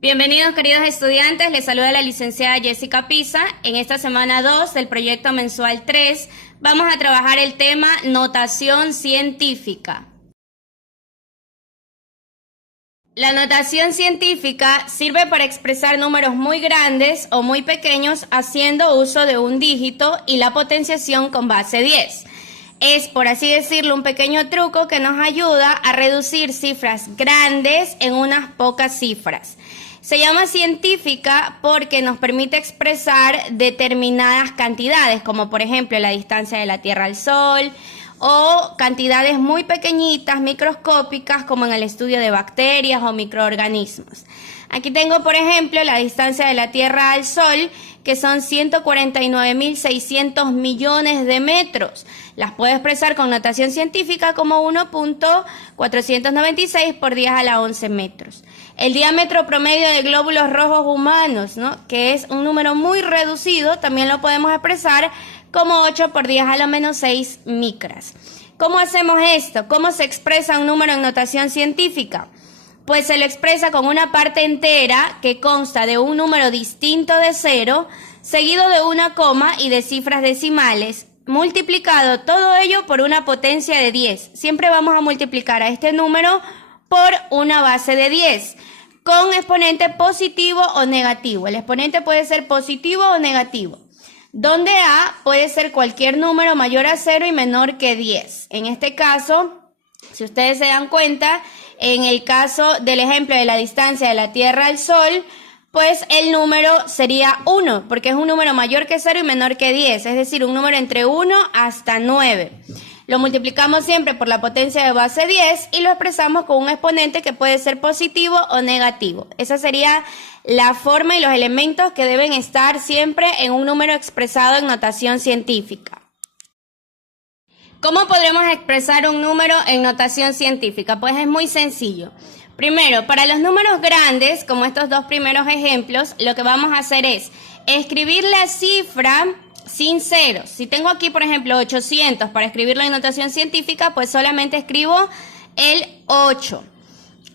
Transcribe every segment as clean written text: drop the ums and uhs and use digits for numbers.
Bienvenidos queridos estudiantes, les saluda la licenciada Jessica Pisa. En esta semana 2 del proyecto mensual 3 vamos a trabajar el tema notación científica. La notación científica sirve para expresar números muy grandes o muy pequeños haciendo uso de un dígito y la potenciación con base 10. Es, por así decirlo, un pequeño truco que nos ayuda a reducir cifras grandes en unas pocas cifras. Se llama científica porque nos permite expresar determinadas cantidades, como por ejemplo la distancia de la Tierra al Sol, o cantidades muy pequeñitas, microscópicas, como en el estudio de bacterias o microorganismos. Aquí tengo, por ejemplo, la distancia de la Tierra al Sol, que son 149.600 millones de metros. Las puedo expresar con notación científica como 1.496 por 10 a la 11 metros. El diámetro promedio de glóbulos rojos humanos, que es un número muy reducido, también lo podemos expresar como 8 por 10 a la menos 6 micras. ¿Cómo hacemos esto? ¿Cómo se expresa un número en notación científica? Pues se lo expresa con una parte entera que consta de un número distinto de 0, seguido de una coma y de cifras decimales, multiplicado todo ello por una potencia de 10. Siempre vamos a multiplicar a este número por una base de 10, con exponente positivo o negativo. El exponente puede ser positivo o negativo, donde A puede ser cualquier número mayor a 0 y menor que 10. En este caso, si ustedes se dan cuenta, en el caso del ejemplo de la distancia de la Tierra al Sol, pues el número sería 1, porque es un número mayor que 0 y menor que 10, es decir, un número entre 1 hasta 9. Lo multiplicamos siempre por la potencia de base 10 y lo expresamos con un exponente que puede ser positivo o negativo. Esa sería la forma y los elementos que deben estar siempre en un número expresado en notación científica. ¿Cómo podremos expresar un número en notación científica? Pues es muy sencillo. Primero, para los números grandes, como estos dos primeros ejemplos, lo que vamos a hacer es escribir la cifra sin ceros. Si tengo aquí, por ejemplo, 800 para escribirlo en notación científica, pues solamente escribo el 8.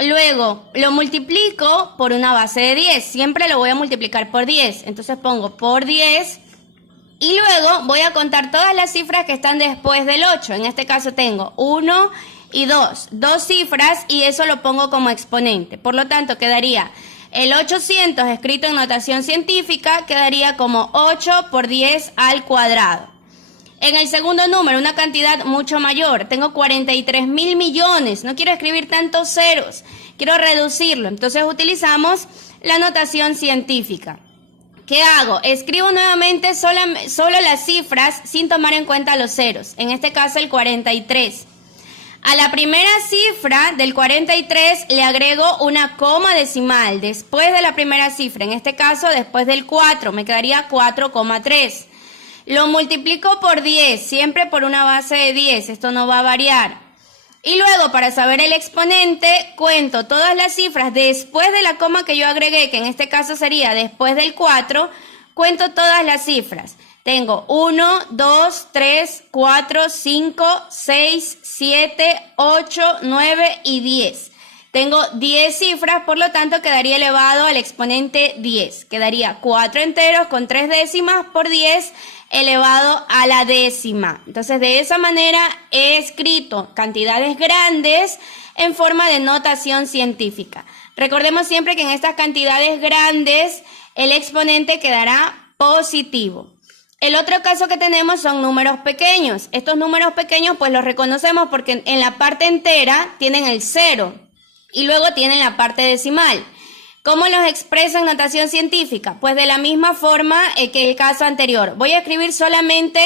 Luego, lo multiplico por una base de 10. Siempre lo voy a multiplicar por 10. Entonces pongo por 10 y luego voy a contar todas las cifras que están después del 8. En este caso tengo 1 y 2. Dos cifras y eso lo pongo como exponente. Por lo tanto, quedaría el 800 escrito en notación científica, quedaría como 8 por 10 al cuadrado. En el segundo número, una cantidad mucho mayor, tengo 43.000 millones, no quiero escribir tantos ceros, quiero reducirlo, entonces utilizamos la notación científica. ¿Qué hago? Escribo nuevamente solo las cifras sin tomar en cuenta los ceros, en este caso el 43. A la primera cifra del 43 le agrego una coma decimal después de la primera cifra, en este caso después del 4, me quedaría 4,3. Lo multiplico por 10, siempre por una base de 10, esto no va a variar. Y luego, para saber el exponente, cuento todas las cifras después de la coma que yo agregué, que en este caso sería después del 4, cuento todas las cifras. Tengo 1, 2, 3, 4, 5, 6, 7, 8, 9 y 10. Tengo 10 cifras, por lo tanto quedaría elevado al exponente 10. Quedaría 4 enteros con 3 décimas por 10 elevado a la décima. Entonces, de esa manera he escrito cantidades grandes en forma de notación científica. Recordemos siempre que en estas cantidades grandes el exponente quedará positivo. El otro caso que tenemos son números pequeños. Estos números pequeños pues los reconocemos porque en la parte entera tienen el 0 y luego tienen la parte decimal. ¿Cómo los expreso en notación científica? Pues de la misma forma que el caso anterior. Voy a escribir solamente,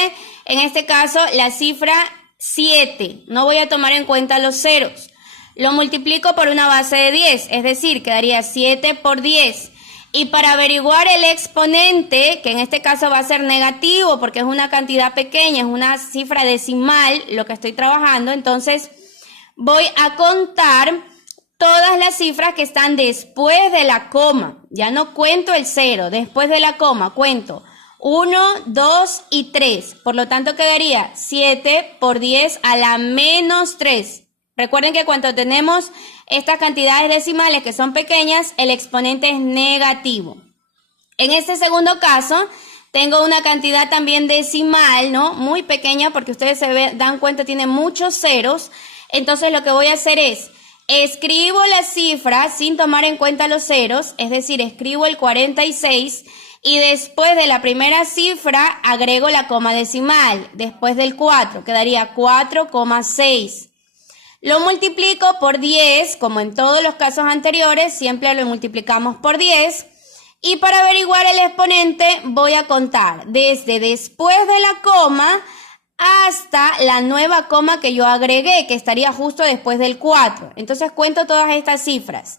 en este caso, la cifra 7. No voy a tomar en cuenta los ceros. Lo multiplico por una base de 10, es decir, quedaría 7 por 10. Y para averiguar el exponente, que en este caso va a ser negativo porque es una cantidad pequeña, es una cifra decimal lo que estoy trabajando, entonces voy a contar todas las cifras que están después de la coma. Ya no cuento el 0, después de la coma cuento 1, 2 y 3. Por lo tanto quedaría 7 por 10 a la menos 3. Recuerden que cuando tenemos estas cantidades decimales que son pequeñas, el exponente es negativo. En este segundo caso, tengo una cantidad también decimal, ¿no? Muy pequeña porque ustedes dan cuenta, tiene muchos ceros. Entonces lo que voy a hacer es, escribo la cifra sin tomar en cuenta los ceros, es decir, escribo el 46 y después de la primera cifra agrego la coma decimal, después del 4, quedaría 4,6. Lo multiplico por 10, como en todos los casos anteriores, siempre lo multiplicamos por 10. Y para averiguar el exponente voy a contar desde después de la coma hasta la nueva coma que yo agregué, que estaría justo después del 4. Entonces cuento todas estas cifras.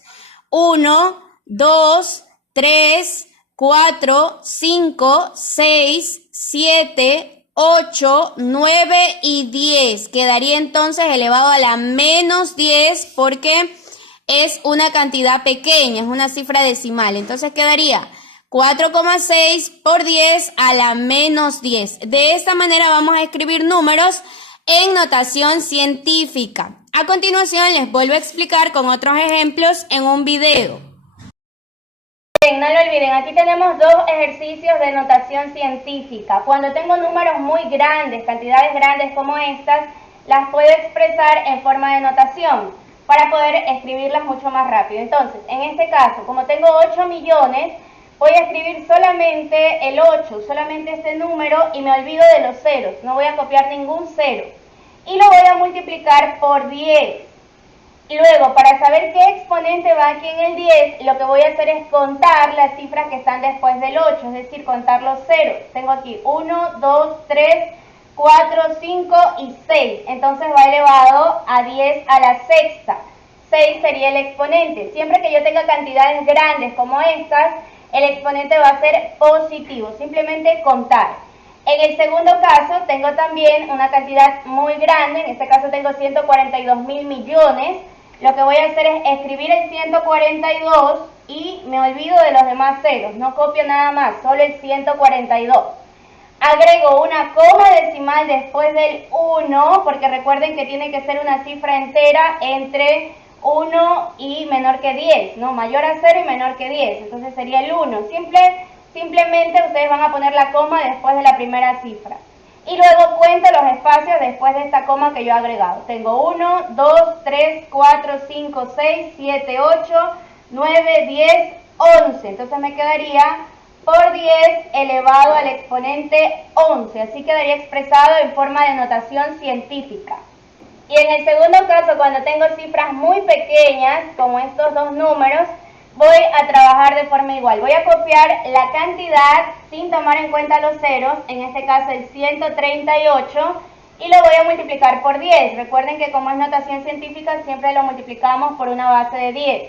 1, 2, 3, 4, 5, 6, 7, 8, 9 y 10. Quedaría entonces elevado a la menos 10 porque es una cantidad pequeña, es una cifra decimal. Entonces quedaría 4,6 por 10 a la menos 10. De esta manera vamos a escribir números en notación científica. A continuación les vuelvo a explicar con otros ejemplos en un video. Bien, no lo olviden, aquí tenemos dos ejercicios de notación científica. Cuando tengo números muy grandes, cantidades grandes como estas, las puedo expresar en forma de notación para poder escribirlas mucho más rápido. Entonces, en este caso, como tengo 8 millones, voy a escribir solamente el 8, solamente este número y me olvido de los ceros. No voy a copiar ningún cero. Y lo voy a multiplicar por 10. Y luego, para saber qué exponente va aquí en el 10, lo que voy a hacer es contar las cifras que están después del 8, es decir, contar los ceros. Tengo aquí 1, 2, 3, 4, 5 y 6. Entonces va elevado a 10 a la sexta. 6 sería el exponente. Siempre que yo tenga cantidades grandes como estas, el exponente va a ser positivo. Simplemente contar. En el segundo caso tengo también una cantidad muy grande. En este caso tengo 142 mil millones. Lo que voy a hacer es escribir el 142 y me olvido de los demás ceros. No copio nada más, solo el 142. Agrego una coma decimal después del 1, porque recuerden que tiene que ser una cifra entera entre 1 y menor que 10, ¿no? Mayor a 0 y menor que 10, entonces sería el 1. Simplemente ustedes van a poner la coma después de la primera cifra. Y luego cuento los espacios después de esta coma que yo he agregado. Tengo 1, 2, 3, 4, 5, 6, 7, 8, 9, 10, 11. Entonces me quedaría por 10 elevado al exponente 11. Así quedaría expresado en forma de notación científica. Y en el segundo caso, cuando tengo cifras muy pequeñas, como estos dos números, voy a trabajar de forma igual. Voy a copiar la cantidad sin tomar en cuenta los ceros, en este caso el 138, y lo voy a multiplicar por 10. Recuerden que como es notación científica, siempre lo multiplicamos por una base de 10.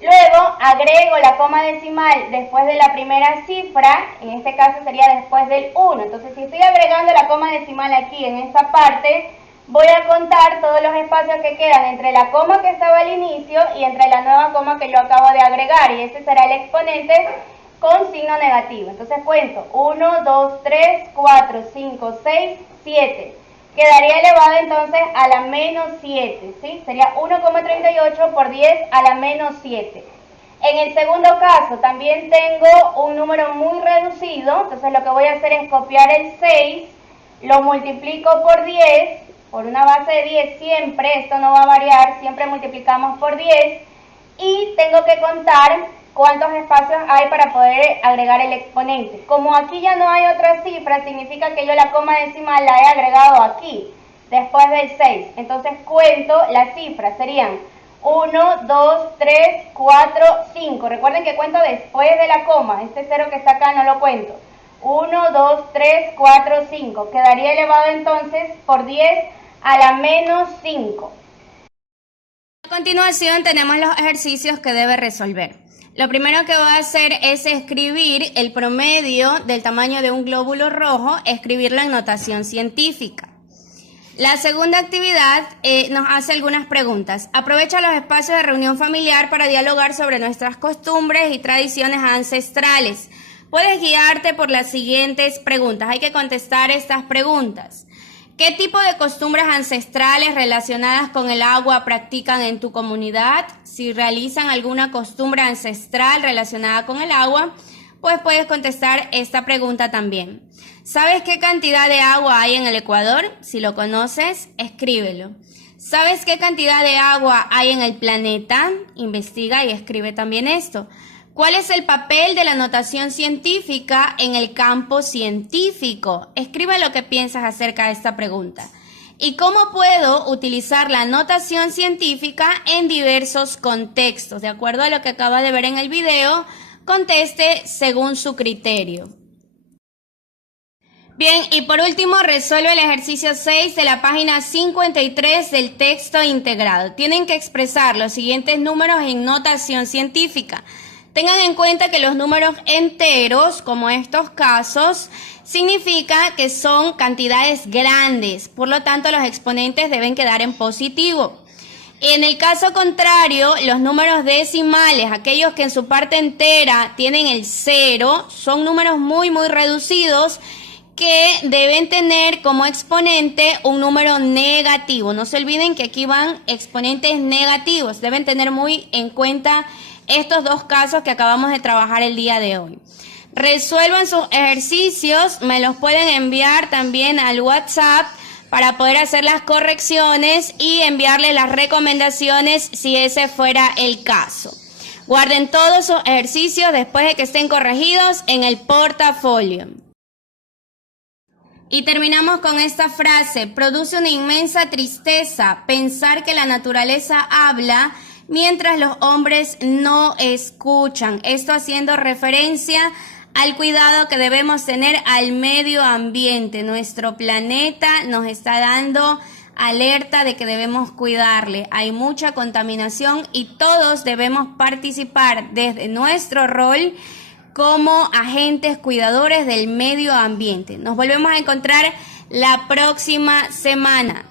Luego agrego la coma decimal después de la primera cifra, en este caso sería después del 1. Entonces, si estoy agregando la coma decimal aquí en esta parte, voy a contar todos los espacios que quedan entre la coma que estaba al inicio y entre la nueva coma que yo acabo de agregar, y ese será el exponente con signo negativo. Entonces cuento 1, 2, 3, 4, 5, 6, 7. Quedaría elevado entonces a la menos 7, ¿sí? Sería 1,38 por 10 a la menos 7. En el segundo caso también tengo un número muy reducido, entonces lo que voy a hacer es copiar el 6, lo multiplico por 10, por una base de 10 siempre, esto no va a variar, siempre multiplicamos por 10, y tengo que contar cuántos espacios hay para poder agregar el exponente. Como aquí ya no hay otra cifra, significa que yo la coma decimal la he agregado aquí, después del 6. Entonces cuento las cifras, serían 1, 2, 3, 4, 5. Recuerden que cuento después de la coma, este 0 que está acá no lo cuento. 1, 2, 3, 4, 5. Quedaría elevado entonces por 10 a la menos 5. A continuación tenemos los ejercicios que debe resolver. Lo primero que va a hacer es escribir el promedio del tamaño de un glóbulo rojo, escribirlo en notación científica. La segunda actividad nos hace algunas preguntas. Aprovecha los espacios de reunión familiar para dialogar sobre nuestras costumbres y tradiciones ancestrales. Puedes guiarte por las siguientes preguntas. Hay que contestar estas preguntas. ¿Qué tipo de costumbres ancestrales relacionadas con el agua practican en tu comunidad? Si realizan alguna costumbre ancestral relacionada con el agua, pues puedes contestar esta pregunta también. ¿Sabes qué cantidad de agua hay en el Ecuador? Si lo conoces, escríbelo. ¿Sabes qué cantidad de agua hay en el planeta? Investiga y escribe también esto. ¿Cuál es el papel de la notación científica en el campo científico? Escribe lo que piensas acerca de esta pregunta. ¿Y cómo puedo utilizar la notación científica en diversos contextos? De acuerdo a lo que acaba de ver en el video, conteste según su criterio. Bien, y por último, resuelve el ejercicio 6 de la página 53 del texto integrado. Tienen que expresar los siguientes números en notación científica. Tengan en cuenta que los números enteros, como estos casos, significa que son cantidades grandes. Por lo tanto, los exponentes deben quedar en positivo. En el caso contrario, los números decimales, aquellos que en su parte entera tienen el 0, son números muy reducidos que deben tener como exponente un número negativo. No se olviden que aquí van exponentes negativos. Deben tener muy en cuenta estos dos casos que acabamos de trabajar el día de hoy. Resuelvan sus ejercicios, me los pueden enviar también al WhatsApp para poder hacer las correcciones y enviarles las recomendaciones si ese fuera el caso. Guarden todos sus ejercicios después de que estén corregidos en el portafolio. Y terminamos con esta frase: produce una inmensa tristeza pensar que la naturaleza habla mientras los hombres no escuchan. Esto haciendo referencia al cuidado que debemos tener al medio ambiente. Nuestro planeta nos está dando alerta de que debemos cuidarle. Hay mucha contaminación y todos debemos participar desde nuestro rol como agentes cuidadores del medio ambiente. Nos volvemos a encontrar la próxima semana.